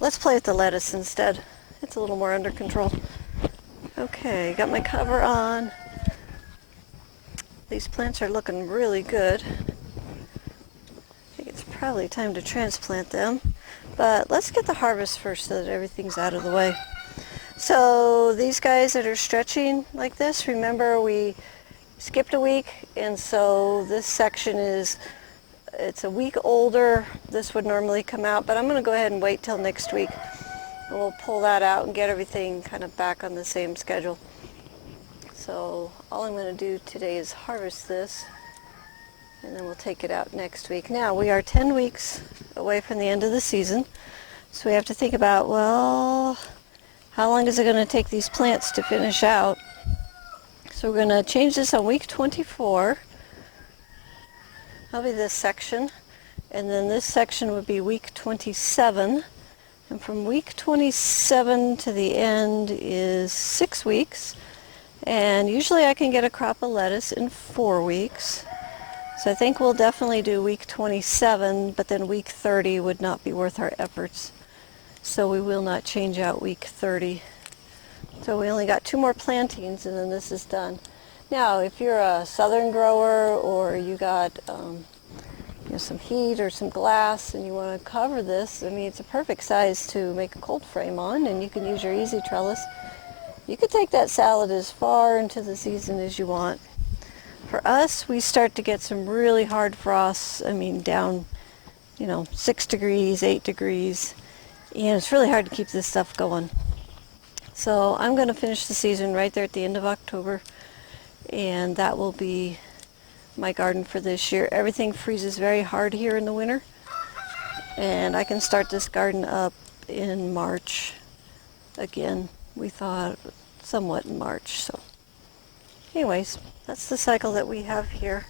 let's play with the lettuce instead. It's a little more under control. Okay, got my cover on. These plants are looking really good. I think it's probably time to transplant them. But let's get the harvest first so that everything's out of the way. So these guys that are stretching like this, remember we skipped a week, and so this section it's a week older. This would normally come out, but I'm going to go ahead and wait till next week. And we'll pull that out and get everything kind of back on the same schedule. So all I'm going to do today is harvest this, and then we'll take it out next week. Now we are 10 weeks away from the end of the season, so we have to think about, well, how long is it going to take these plants to finish out? So we're going to change this on week 24. That'll be this section, and then this section would be week 27. And from week 27 to the end is 6 weeks. And usually I can get a crop of lettuce in 4 weeks. So I think we'll definitely do week 27, but then week 30 would not be worth our efforts. So we will not change out week 30. So we only got 2 more plantings and then this is done. Now, if you're a southern grower or you got some heat or some glass and you want to cover this, I mean, it's a perfect size to make a cold frame on, and you can use your easy trellis. You could take that salad as far into the season as you want. For us, we start to get some really hard frosts, I mean, down, 6 degrees, 8 degrees, and it's really hard to keep this stuff going. So I'm going to finish the season right there at the end of October, and that will be my garden for this year. Everything freezes very hard here in the winter, and I can start this garden up in March again. We thought somewhat in March. So anyways, that's the cycle that we have here.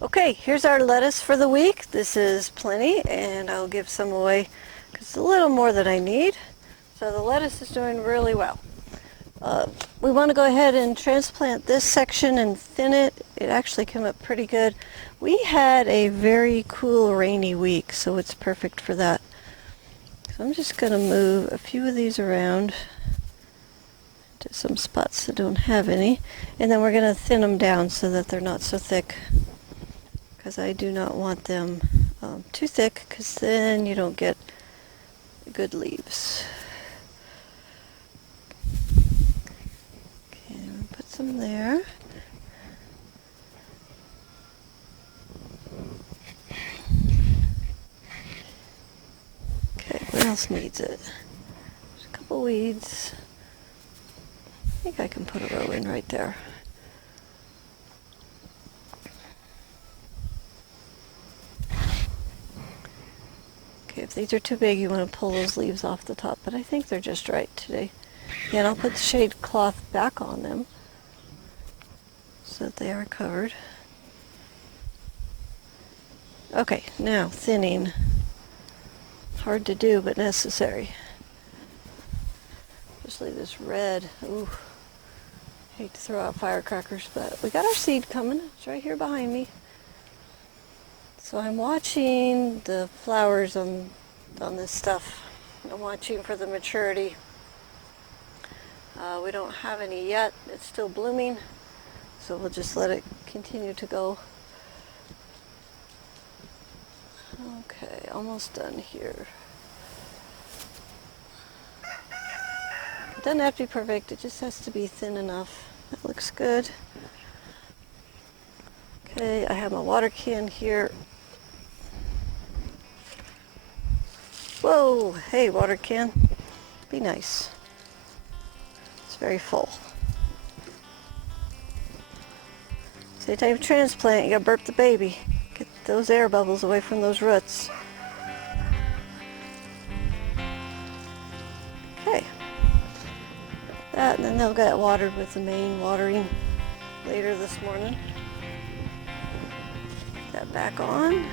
Okay, here's our lettuce for the week. This is plenty, and I'll give some away because it's a little more than I need. So the lettuce is doing really well. We want to go ahead and transplant this section and thin it. It actually came up pretty good. We had a very cool rainy week, so it's perfect for that. So I'm just going to move a few of these around to some spots that don't have any, and then we're going to thin them down so that they're not so thick, because I do not want them too thick, because then you don't get good leaves. Okay, I'm going to put some there. Okay, what else needs it? There's a couple weeds. I think I can put a row in right there. Okay, if these are too big, you want to pull those leaves off the top, but I think they're just right today. Yeah, and I'll put the shade cloth back on them so that they are covered. Okay, now thinning. Hard to do, but necessary. Especially this red. Ooh, hate to throw out firecrackers, but we got our seed coming. It's right here behind me. So I'm watching the flowers on this stuff. I'm watching for the maturity. We don't have any yet. It's still blooming, so we'll just let it continue to go. Okay, almost done here. It doesn't have to be perfect, it just has to be thin enough. That looks good. Okay, I have my water can here. Whoa, hey water can, be nice. It's very full. So anytime you transplant, you gotta burp the baby. Get those air bubbles away from those roots. Okay. That, and then they'll get watered with the main watering later this morning. Put that back on.